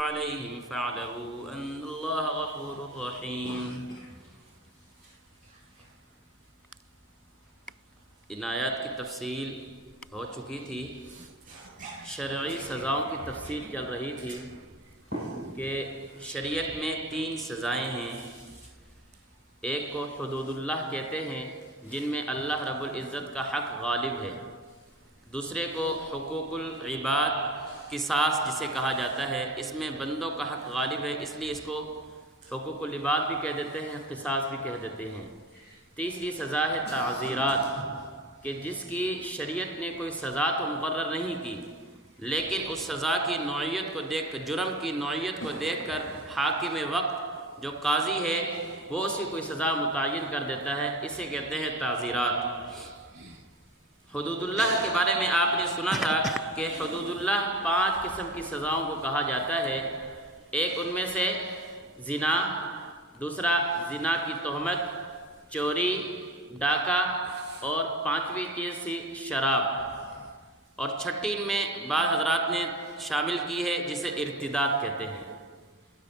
عليهم فاعلموا أن الله غفور رحيم۔ ان آیات کی تفصیل ہو چکی تھی، شرعی سزاؤں کی تفصیل چل رہی تھی کہ شریعت میں 3 سزائیں ہیں۔ ایک کو حدود اللہ کہتے ہیں جن میں اللہ رب العزت کا حق غالب ہے، دوسرے کو حقوق العباد قصاص جسے کہا جاتا ہے، اس میں بندوں کا حق غالب ہے، اس لیے اس کو حقوق العباد بھی کہہ دیتے ہیں، قصاص بھی کہہ دیتے ہیں۔ تیسری سزا ہے تعزیرات، کہ جس کی شریعت نے کوئی سزا تو مقرر نہیں کی، لیکن اس سزا کی نوعیت کو دیکھ کر، جرم کی نوعیت کو دیکھ کر حاکم وقت جو قاضی ہے وہ اس کی کوئی سزا متعین کر دیتا ہے، اسے کہتے ہیں تعزیرات۔ حدود اللہ کے بارے میں آپ نے سنا تھا کہ حدود اللہ 5 قسم کی سزاؤں کو کہا جاتا ہے۔ ایک ان میں سے زنا، دوسرا زنا کی تہمت، چوری، ڈاکہ، اور 5ویں چیز سی شراب، اور چھٹی ان میں بعض حضرات نے شامل کی ہے جسے ارتداد کہتے ہیں۔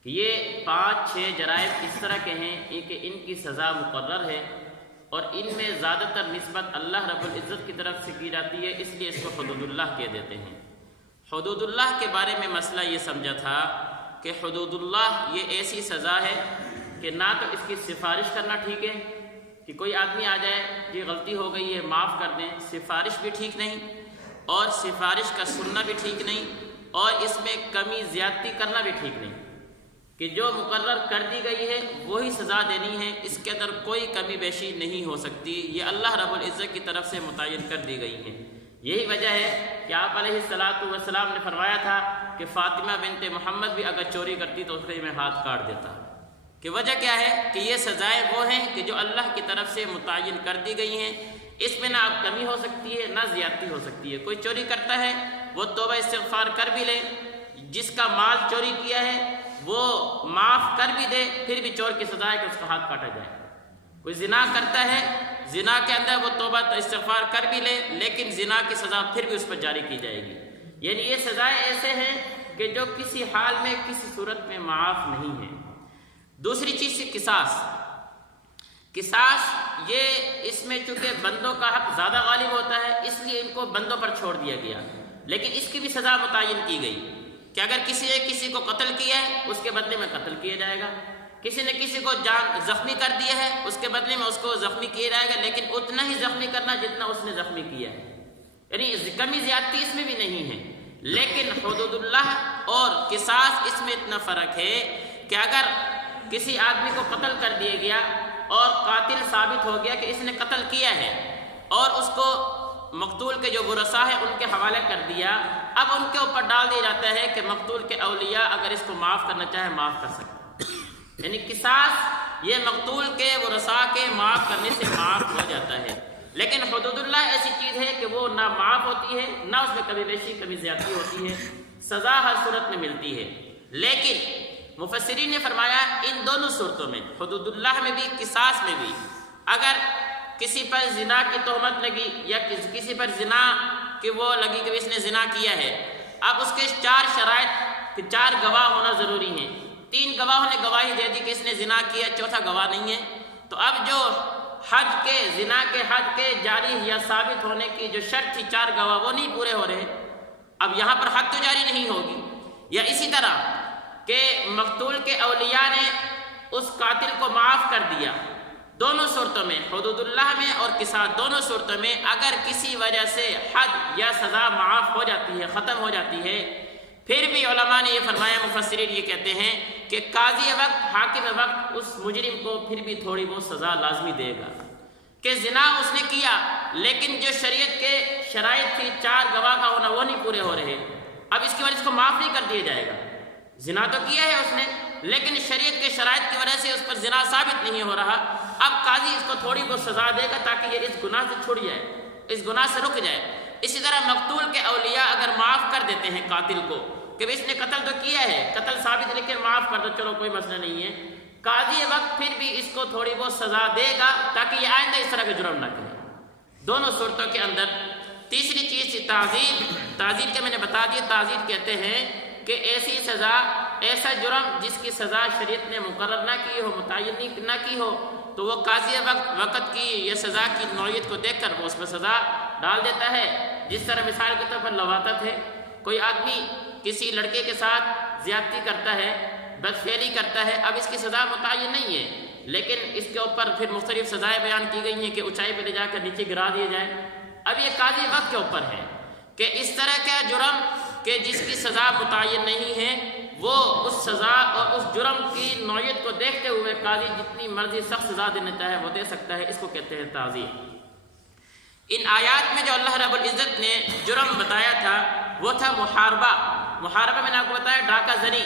کہ یہ 5-6 جرائم اس طرح کے ہیں کہ ان کی سزا مقرر ہے، اور ان میں زیادہ تر نسبت اللہ رب العزت کی طرف سے کی جاتی ہے، اس لیے اس کو حدود اللہ کہہ دیتے ہیں۔ حدود اللہ کے بارے میں مسئلہ یہ سمجھا تھا کہ حدود اللہ یہ ایسی سزا ہے کہ نہ تو اس کی سفارش کرنا ٹھیک ہے، کہ کوئی آدمی آ جائے یہ غلطی ہو گئی ہے معاف کر دیں، سفارش بھی ٹھیک نہیں، اور سفارش کا سننا بھی ٹھیک نہیں، اور اس میں کمی زیادتی کرنا بھی ٹھیک نہیں، کہ جو مقرر کر دی گئی ہے وہی سزا دینی ہے، اس کے اندر کوئی کمی بیشی نہیں ہو سکتی، یہ اللہ رب العزت کی طرف سے متعین کر دی گئی ہے۔ یہی وجہ ہے کہ آپ علیہ السلام نے فرمایا تھا کہ فاطمہ بنت محمد بھی اگر چوری کرتی تو اس کے میں ہاتھ کاٹ دیتا۔ کہ وجہ کیا ہے کہ یہ سزائیں وہ ہیں کہ جو اللہ کی طرف سے متعین کر دی گئی ہیں، اس میں نہ اب کمی ہو سکتی ہے نہ زیادتی ہو سکتی ہے۔ کوئی چوری کرتا ہے وہ توبہ استغفار کر بھی لے، جس کا مال چوری کیا ہے وہ معاف کر بھی دے، پھر بھی چور کی سزا ہے کہ اس کا ہاتھ کاٹا جائے۔ کوئی زنا کرتا ہے، زنا کے اندر وہ توبہ استغفار کر بھی لے، لیکن زنا کی سزا پھر بھی اس پر جاری کی جائے گی۔ یعنی یہ سزائیں ایسے ہیں کہ جو کسی حال میں کسی صورت میں معاف نہیں ہیں۔ دوسری چیز سے قصاص۔ قصاص یہ اس میں چونکہ بندوں کا حق زیادہ غالب ہوتا ہے، اس لیے ان کو بندوں پر چھوڑ دیا گیا، لیکن اس کی بھی سزا متعین کی گئی کہ اگر کسی نے کسی کو قتل کیا ہے اس کے بدلے میں قتل کیا جائے گا، کسی نے کسی کو زخمی کر دیا ہے اس کے بدلے میں اس کو زخمی کیا جائے گا، لیکن اتنا ہی زخمی کرنا جتنا اس نے زخمی کیا ہے، یعنی کمی زیادتی اس میں بھی نہیں ہے۔ لیکن حدود اللہ اور قصاص اس میں اتنا فرق ہے کہ اگر کسی آدمی کو قتل کر دیا گیا اور قاتل ثابت ہو گیا کہ اس نے قتل کیا ہے، اور اس کو مقتول کے جو ورثاء ہیں ان کے حوالے کر دیا، اب ان کے اوپر ڈال دیا جاتا ہے کہ مقتول کے اولیاء اگر اس کو معاف کرنا چاہے معاف کر سکتے ہیں۔ یعنی قصاص یہ مقتول کے ورثاء کے معاف کرنے سے معاف ہو جاتا ہے، لیکن حدود اللہ ایسی چیز ہے کہ وہ نہ معاف ہوتی ہے نہ اس میں کمی بیشی کمی زیادتی ہوتی ہے، سزا ہر صورت میں ملتی ہے۔ لیکن مفسرین نے فرمایا ان دونوں صورتوں میں، حدود اللہ میں بھی قصاص میں بھی، اگر کسی پر زنا کی تہمت لگی یا کسی پر زنا کہ وہ لگی کہ اس نے زنا کیا ہے، اب اس کے 4 شرائط کہ 4 گواہ ہونا ضروری ہیں۔ 3 گواہوں نے گواہی دے دی کہ اس نے زنا کیا، چوتھا گواہ نہیں ہے، تو اب جو حد کے زنا کے حد کے جاری یا ثابت ہونے کی جو شرط تھی 4 گواہ وہ نہیں پورے ہو رہے، اب یہاں پر حد تو جاری نہیں ہوگی۔ یا اسی طرح کہ مقتول کے اولیاء نے اس قاتل کو معاف کر دیا، دونوں صورتوں میں حدود اللہ میں اور قصاص دونوں صورتوں میں اگر کسی وجہ سے حد یا سزا معاف ہو جاتی ہے، ختم ہو جاتی ہے، پھر بھی علماء نے یہ فرمایا، مفسرین یہ کہتے ہیں کہ قاضی وقت حاکم وقت اس مجرم کو پھر بھی تھوڑی بہت سزا لازمی دے گا کہ زنا اس نے کیا، لیکن جو شریعت کے شرائط تھی 4 گواہ کا ہونا وہ نہیں پورے ہو رہے، اب اس کی وجہ سے اس کو معاف نہیں کر دیا جائے گا۔ زنا تو کیا ہے اس نے، لیکن شریعت کے شرائط کی وجہ سے اس پر زنا ثابت نہیں ہو رہا، اب قاضی اس کو تھوڑی بہت سزا دے گا تاکہ یہ اس گناہ سے چھڑ جائے، اس گناہ سے رک جائے۔ اسی طرح مقتول کے اولیاء اگر معاف کر دیتے ہیں قاتل کو کہ اس نے قتل تو کیا ہے، قتل ثابت لیکن معاف کر دو، چلو کوئی مسئلہ نہیں ہے، قاضی وقت پھر بھی اس کو تھوڑی بہت سزا دے گا تاکہ یہ آئندہ اس طرح کے جرم نہ کرے۔ دونوں صورتوں کے اندر تیسری چیز تعزیر۔ تعزیر کے میں نے بتا دیا، تعزیر کہتے ہیں کہ ایسی سزا ایسا جرم جس کی سزا شریعت نے مقرر نہ کی ہو، متعین نہ کی ہو، تو وہ قاضی وقت کی یا سزا کی نوعیت کو دیکھ کر وہ اس پر سزا ڈال دیتا ہے۔ جس طرح مثال کے طور پر لواطت ہے، کوئی آدمی کسی لڑکے کے ساتھ زیادتی کرتا ہے، بدفعلی کرتا ہے، اب اس کی سزا متعین نہیں ہے، لیکن اس کے اوپر پھر مختلف سزائیں بیان کی گئی ہیں کہ اونچائی پہ لے جا کر نیچے گرا دیے جائیں۔ اب یہ قاضی وقت کے اوپر ہے کہ اس طرح کا جرم کہ جس کی سزا متعین نہیں ہے، وہ اس سزا اور اس جرم کی نوعیت کو دیکھتے ہوئے قاضی جتنی مرضی سخت سزا دینا چاہے وہ دے سکتا ہے۔ اس کو کہتے ہیں تعزیر۔ ان آیات میں جو اللہ رب العزت نے جرم بتایا تھا وہ تھا محاربہ۔ محاربہ میں نے آپ کو بتایا ڈاکہ زنی،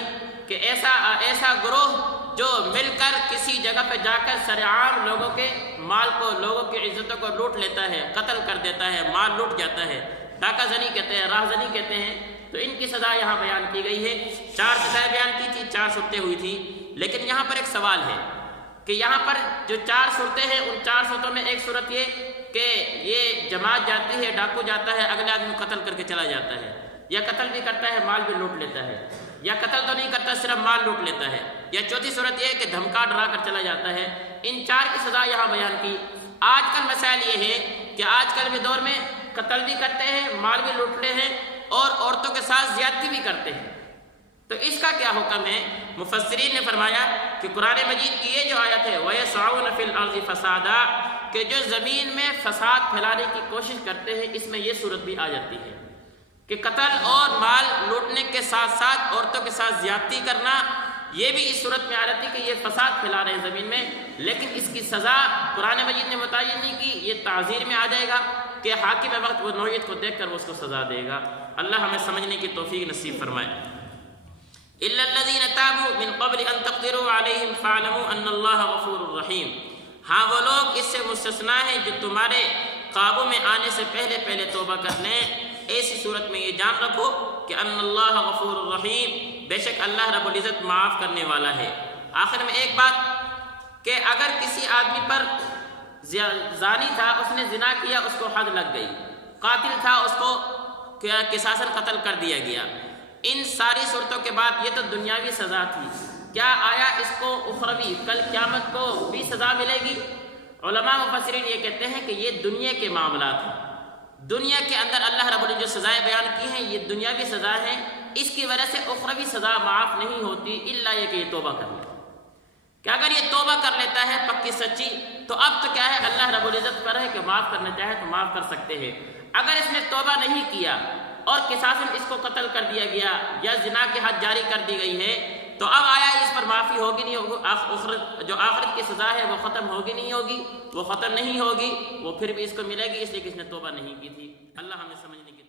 کہ ایسا گروہ جو مل کر کسی جگہ پہ جا کر سرعام لوگوں کے مال کو، لوگوں کی عزتوں کو لوٹ لیتا ہے، قتل کر دیتا ہے، مال لوٹ جاتا ہے، ڈاکہ زنی کہتے ہیں، راہ زنی کہتے ہیں۔ تو ان کی سزا یہاں بیان کی گئی ہے۔ 4 سزائیں بیان کی تھی، 4 صورتیں ہوئی تھی، لیکن یہاں پر ایک سوال ہے کہ یہاں پر جو 4 صورتیں ہیں، ان 4 صورتوں میں ایک صورت یہ کہ یہ جماعت جاتی ہے، ڈاکو جاتا ہے، اگلے آدمی کو قتل کر کے چلا جاتا ہے، یا قتل بھی کرتا ہے، مال بھی لوٹ لیتا ہے، یا قتل تو نہیں کرتا، صرف مال لوٹ لیتا ہے، یا چوتھی صورت یہ ہے کہ دھمکا ڈرا کر چلا جاتا ہے۔ ان 4 کی سزا یہاں بیان کی۔ آج کل مسائل یہ ہے کہ آج کل کے دور میں قتل بھی کرتے ہیں، مال بھی لوٹتے ہیں، اور عورتوں کے ساتھ زیادتی بھی کرتے ہیں۔ تو اس کا کیا حکم ہے؟ مفسرین نے فرمایا کہ قرآن مجید کی یہ جو آیت ہے وَيَسْعَوْنَ فِي الْأَرْضِ فَسَادًا، کہ جو زمین میں فساد پھیلانے کی کوشش کرتے ہیں، اس میں یہ صورت بھی آ جاتی ہے کہ قتل اور مال لوٹنے کے ساتھ ساتھ عورتوں کے ساتھ زیادتی کرنا، یہ بھی اس صورت میں آ جاتی کہ یہ فساد پھیلا رہے ہیں زمین میں، لیکن اس کی سزا قرآن مجید نے متعین نہیں کی، یہ تعزیر میں آ جائے گا کہ حاکم وقت وہ نوعیت کو دیکھ کر وہ اس کو سزا دے گا۔ اللہ ہمیں سمجھنے کی توفیق نصیب فرمائے۔ إِلَّا الَّذِينَ تَابُوا مِن قَبْلِ أَن تَقْدِرُوا عَلَيْهِمْ فَاعْلَمُوا أَنَّ اللَّهَ غَفُورٌ رَحِيمٌ۔ ہاں وہ لوگ اس سے مستثنیٰ ہیں جو تمہارے قابو میں آنے سے پہلے توبہ کر لیں۔ ایسی صورت میں یہ جان رکھو کہ ان اللہ غفور الرحیم، بے شک اللہ رب العزت معاف کرنے والا ہے۔ آخر میں ایک بات کہ اگر کسی آدمی پر زانی تھا، اس نے زنا کیا، اس کو حد لگ گئی، قاتل تھا، اس کو قصاصاً قتل کر دیا گیا، ان ساری صورتوں کے بعد یہ تو دنیاوی سزا تھی، کیا آیا اس کو اخروی کل قیامت کو بھی سزا ملے گی؟ علماء مفسرین یہ کہتے ہیں کہ یہ دنیا کے معاملات ہیں، دنیا کے اندر اللہ رب العزت جو سزائیں بیان کی ہیں یہ دنیاوی سزا ہیں، اس کی وجہ سے اخروی سزا معاف نہیں ہوتی الا یہ کہ یہ توبہ کر لے، کہ اگر یہ توبہ کر لیتا ہے پکی سچی تو اب تو کیا ہے اللہ رب العزت پر ہے کہ معاف کرنا چاہے تو معاف کر سکتے ہیں۔ اگر اس نے توبہ نہیں کیا اور قصاصاً اس کو قتل کر دیا گیا یا زنا کی حد جاری کر دی گئی ہے تو اب آیا اس پر معافی ہوگی نہیں ہوگی؟ جو آخرت کی سزا ہے وہ ختم ہوگی نہیں ہوگی؟ وہ ختم نہیں ہوگی، وہ پھر بھی اس کو ملے گی، اس لیے کہ اس نے توبہ نہیں کی تھی۔ اللہ ہمیں سمجھنے کی